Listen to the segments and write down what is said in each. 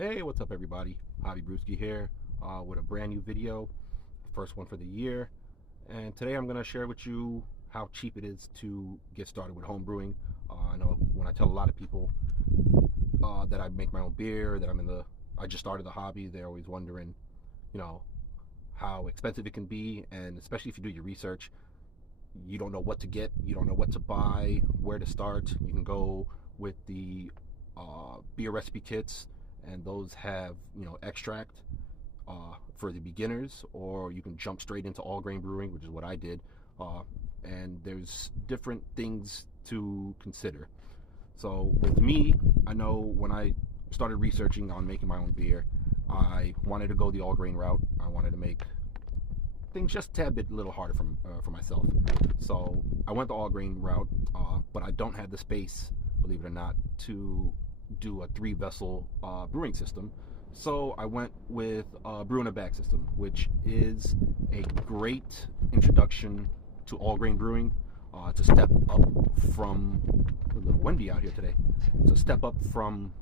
Hey, what's up everybody? Hobby Brewski here with a brand new video, first one for the year. And today I'm going to share with you how cheap it is to get started with home brewing. I know when I tell a lot of people that I make my own beer, that I just started the hobby, they're always wondering, you know, how expensive it can be, and especially if you do your research, you don't know what to get, you don't know what to buy, where to start. You can go with the beer recipe kits, and those have extract for the beginners, or you can jump straight into all grain brewing, which is what I did. And there's different things to consider. So with me, I know when I started researching on making my own beer, I wanted to go the all grain route. I wanted to make things just a tad bit a little harder for myself. So I went the all grain route, but I don't have the space, believe it or not, to do a 3-vessel brewing system. So I went with a brew in a bag system, which is a great introduction to all grain brewing. To step up from a little windy out here today. To step up from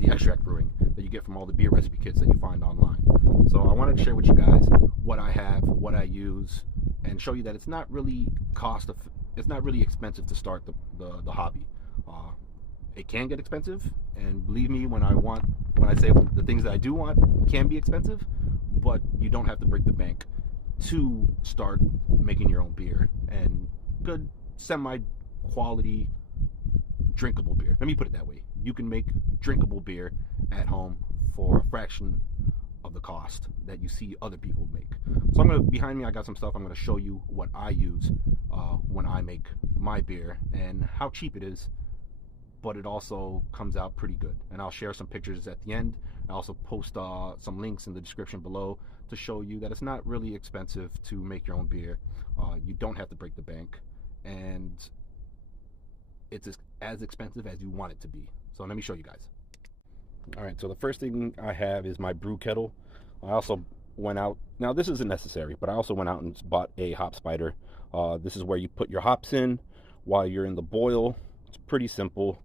the extract brewing that you get from all the beer recipe kits that you find online. So I wanted to share with you guys what I have, what I use, and show you that it's not really expensive to start the hobby. It can get expensive, and believe me when I say the things that I do want can be expensive, but you don't have to break the bank to start making your own beer, and good semi-quality drinkable beer. Let me put it that way. You can make drinkable beer at home for a fraction of the cost that you see other people make. So behind me I got some stuff. I'm going to show you what I use when I make my beer and how cheap it is, but it also comes out pretty good. And I'll share some pictures at the end. I'll also post some links in the description below to show you that it's not really expensive to make your own beer. You don't have to break the bank, and it's as expensive as you want it to be. So let me show you guys. Alright, so the first thing I have is my brew kettle. I also went out, now this isn't necessary, but I also went out and bought a hop spider. This is where you put your hops in while you're in the boil. It's pretty simple.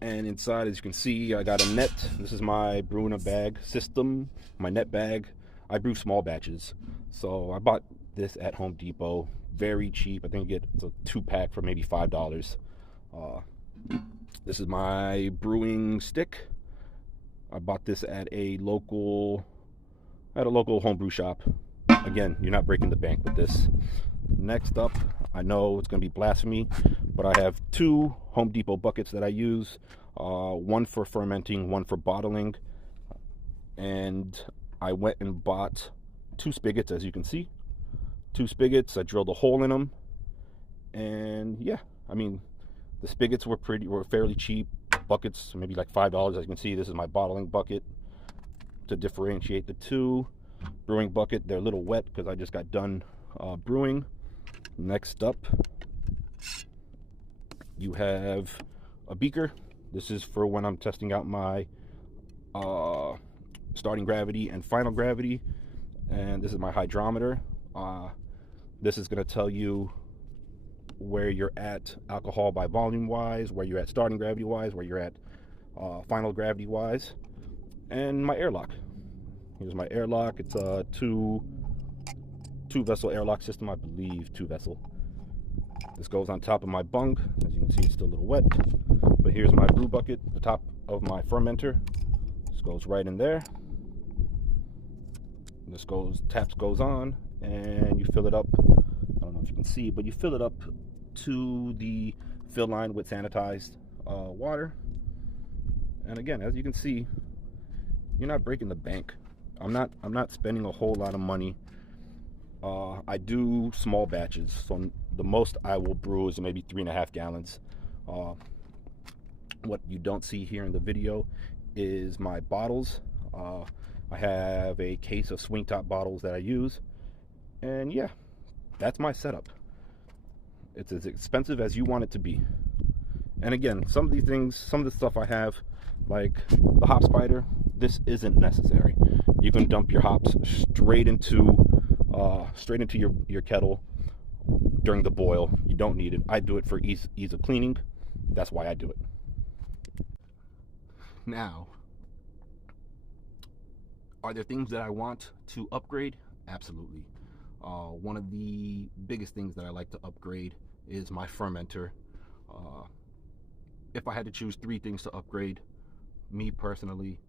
And inside, as you can see, I got a net. This is my brew in a bag system, my net bag. I brew small batches, so I bought this at Home Depot, very cheap. I think it's a 2-pack for maybe $5. This is my brewing stick. I bought this at a local homebrew shop. Again, you're not breaking the bank with this. Next up, I know it's going to be blasphemy, but I have 2 Home Depot buckets that I use. One for fermenting, one for bottling. And I went and bought 2 spigots, as you can see. 2 spigots. I drilled a hole in them. And yeah, I mean, the spigots were fairly cheap. Buckets, maybe like $5. As you can see, this is my bottling bucket to differentiate the 2. Brewing bucket, they're a little wet because I just got done brewing. Next up, you have a beaker. This is for when I'm testing out my starting gravity and final gravity. And this is my hydrometer. This is going to tell you where you're at alcohol by volume wise, where you're at starting gravity wise, where you're at final gravity wise. And my airlock. Here's my airlock. It's a two vessel airlock system, I believe, 2-vessel. This goes on top of my bung. As you can see, it's still a little wet. But here's my brew bucket, the top of my fermenter. This goes right in there. This taps goes on, and you fill it up. I don't know if you can see, but you fill it up to the fill line with sanitized water. And again, as you can see, you're not breaking the bank. I'm not spending a whole lot of money. I do small batches, so the most I will brew is maybe 3.5 gallons. What you don't see here in the video is my bottles. I have a case of swing top bottles that I use, and yeah, that's my setup. It's as expensive as you want it to be. And again, some of the stuff I have, like the hop spider, this isn't necessary. You can dump your hops straight into your kettle during the boil. You don't need it. I do it for ease of cleaning. That's why I do it. Now, are there things that I want to upgrade? Absolutely. One of the biggest things that I like to upgrade is my fermenter. Uh, if I had to choose three things to upgrade, me personally,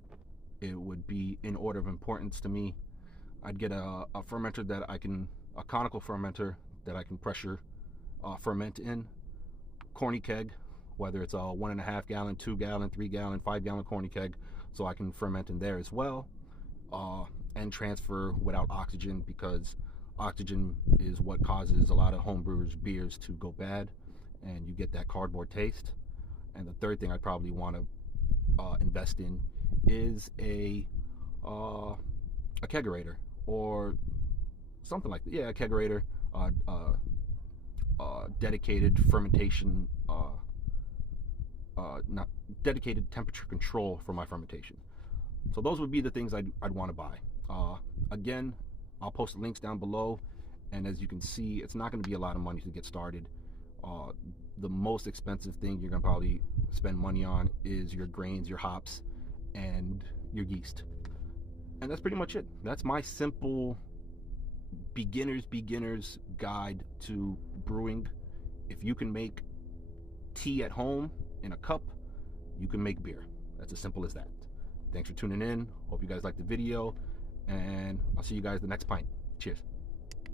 it would be in order of importance to me. I'd get a fermenter a conical fermenter that I can pressure ferment in, corny keg, whether it's a 1.5 gallon, 2 gallon, 3 gallon, 5 gallon corny keg, so I can ferment in there as well, and transfer without oxygen, because oxygen is what causes a lot of homebrewers beers to go bad, and you get that cardboard taste. And the third thing I'd probably want to invest in is a kegerator or something like that. Yeah, a kegerator, dedicated fermentation, not dedicated temperature control for my fermentation. So those would be the things I'd want to buy. Again, I'll post links down below, and as you can see, it's not going to be a lot of money to get started. The most expensive thing you're going to probably spend money on is your grains, your hops, and your yeast. And that's pretty much it. That's my simple beginner's guide to brewing. If you can make tea at home in a cup, you can make beer. That's as simple as that. Thanks for tuning in. Hope you guys liked the video, and I'll see you guys the next pint. Cheers.